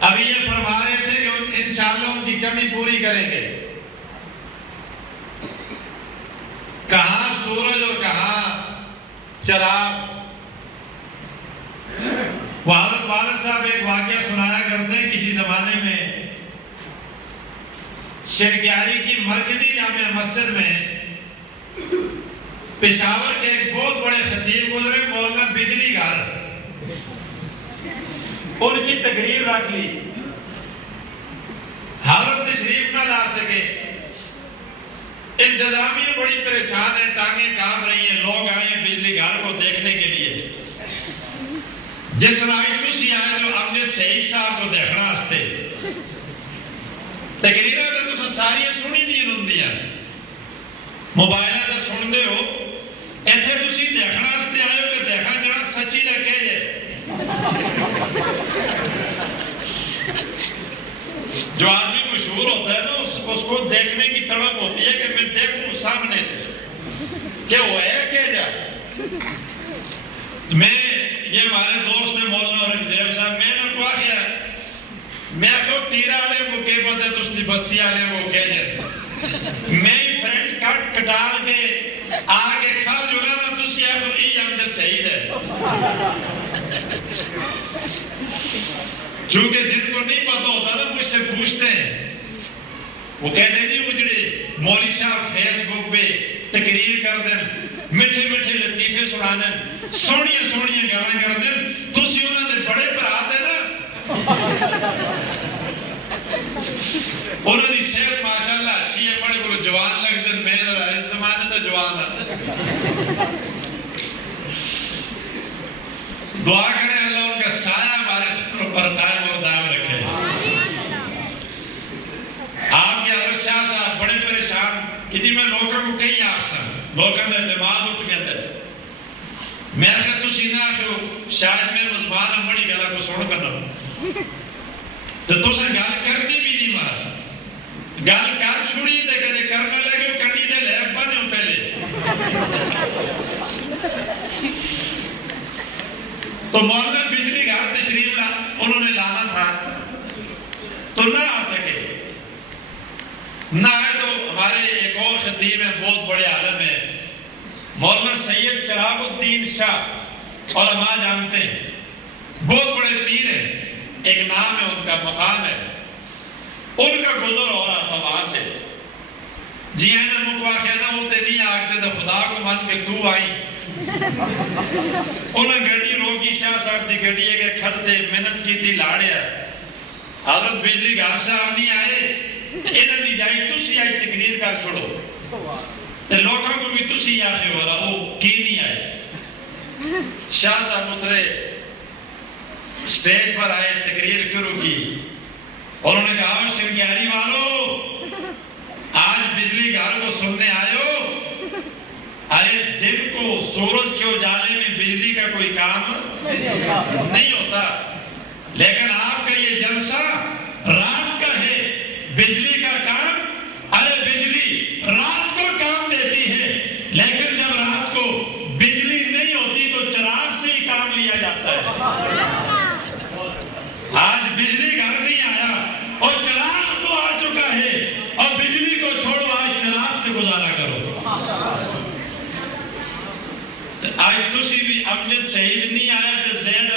ابھی یہ فرما رہے تھے کہ انشاءاللہ ان کی کمی پوری کریں گے. کہاں سورج اور کہاں چراغ. حضرت والد صاحب ایک واقعہ سنایا کرتے ہیں. کسی زمانے میں شرکیاری کی مرکزی جامع مسجد میں پشاور کے ایک بہت بڑے خطیب گزرے, مولانا بجلی گھر. ان کی تقریر رکھ لی. حضرت تشریف نہ لا سکے. انتظامیہ بڑی پریشان ہے, ٹانگیں کانپ رہی ہیں. لوگ آئے ہیں بجلی گھر کو دیکھنے کے لیے. جس طرح تسی آئے جو امجد شہید صاحب کو دیکھنا ہستے. تقریرہ تو ساری سنی دی ہندیاں, موبائل تو سن دے ہو. ایتھے تسی دیکھنا ہستے آئے ہو کہ دیکھا جڑا سچی رکھے جے. جو آدمی مشہور ہوتا ہے نا اس کو دیکھنے کی تڑپ ہوتی ہے کہ میں دیکھوں سامنے سے کہ وہ ہے کہ جا. میں یہ ہمارے دوست ہیں مولانا اورنگزیب صاحب, میں نے کو آخیا میں آخو تیرہ آلے کو کے پتے تسلی بستی آلے کو کے جائے. میں فرینچ کٹ کٹال کے آگے کھال جو نا تسی آخو ای امجد شہید ہے. چونکہ جن کو نہیں پتا ہوتا نا مجھ سے پوچھتے ہیں. وہ کہتے ہیں جی وہ جڑے مولوی صاحب فیس بک پہ تقریر کر دیں, میٹھے میٹھے لطیفے سنانن, سونیاں سونیاں گلاں کر دیں, تسی انہاں دے بڑے بھرا دے نا. انہاں دی صحت ماشاءاللہ اچھی ہے, بڑے بڑے جوان لگ دیں. میں ذرا اس زمانے تے جوان ہاں. دعا کریں اللہ ان کا سایہ ہمارے سر پر قائم اور دائم رکھے. آپ کے حضرت شاہ صاحب بڑے پریشان کہ جی میں لوگوں کو کہیں آخسن, لوگوں کا اعتماد اٹھ گیا تھے. میں آخر تسی نہ آخر شاید میں مزبان بڑی گلہ کو سن کرنا تو تسا گل کرنی بھی نہیں مار. گل کر چھوڑی دے کہ کرنا لگے وہ کنی دے لے بنے ہوں پہلے. تو مولانا بجلی گھر تشریف لا انہوں نے لانا تھا تو نہ آ سکے. نہ آئے تو ہمارے ایک اور خطیب ہیں, بہت بڑے عالم ہیں, مولانا سید چراغ الدین شاہ. علماء جانتے ہیں, بہت بڑے پیر ہیں. ایک نام ہے ان کا, مقام ہے. ان کا گزر ہو رہا تھا وہاں سے. جی ہے نا مکوا کہنا ہوتے نہیں آگتے تو خدا کو مان کے تو آئی. انہیں گھڑی روکی شاہ صاحب دی گھڑی ہے کہ کھلتے محنت کی تھی لاڑیا. حضرت بجلی گھر صاحب نہیں آئے انہیں دی جائی تسی آئی تقریر کر چھوڑو. تو لوگوں کو بھی تسی آخر ہو رہا وہ کی نہیں آئے. شاہ صاحب اترے, سٹیج پر آئے, تقریر شروع کی. انہوں نے کہا شنگیاری والو آج بجلی گھر کو سننے آئے ہو. ارے دن کو سورج کے اجالے میں بجلی کا کوئی کام نہیں ہوتا, لیکن آپ کا یہ جلسہ رات کا ہے. بجلی کا کام, ارے بجلی رات کو کام دیتی ہے, لیکن جب رات کو بجلی نہیں ہوتی تو چراغ سے ہی کام لیا جاتا ہے. آج بجلی گھر نہیں آیا اور چراغ تو آ چکا ہے, اور بجلی کو چھوڑو آج چراغ سے گزارا کرو. آج تسی بھی امجد شہید نہیں آیا تو زید